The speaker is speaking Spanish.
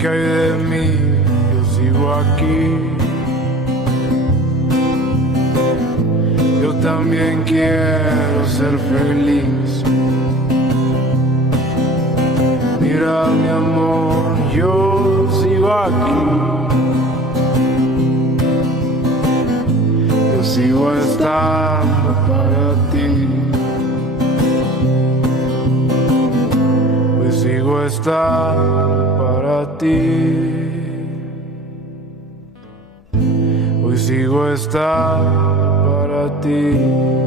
¿qué hay de mí? Yo sigo aquí. Yo también quiero ser feliz. Mira mi amor, yo sigo aquí. Yo sigo estando para ti. Hoy sigo estando para ti. Hoy sigo estando para ti.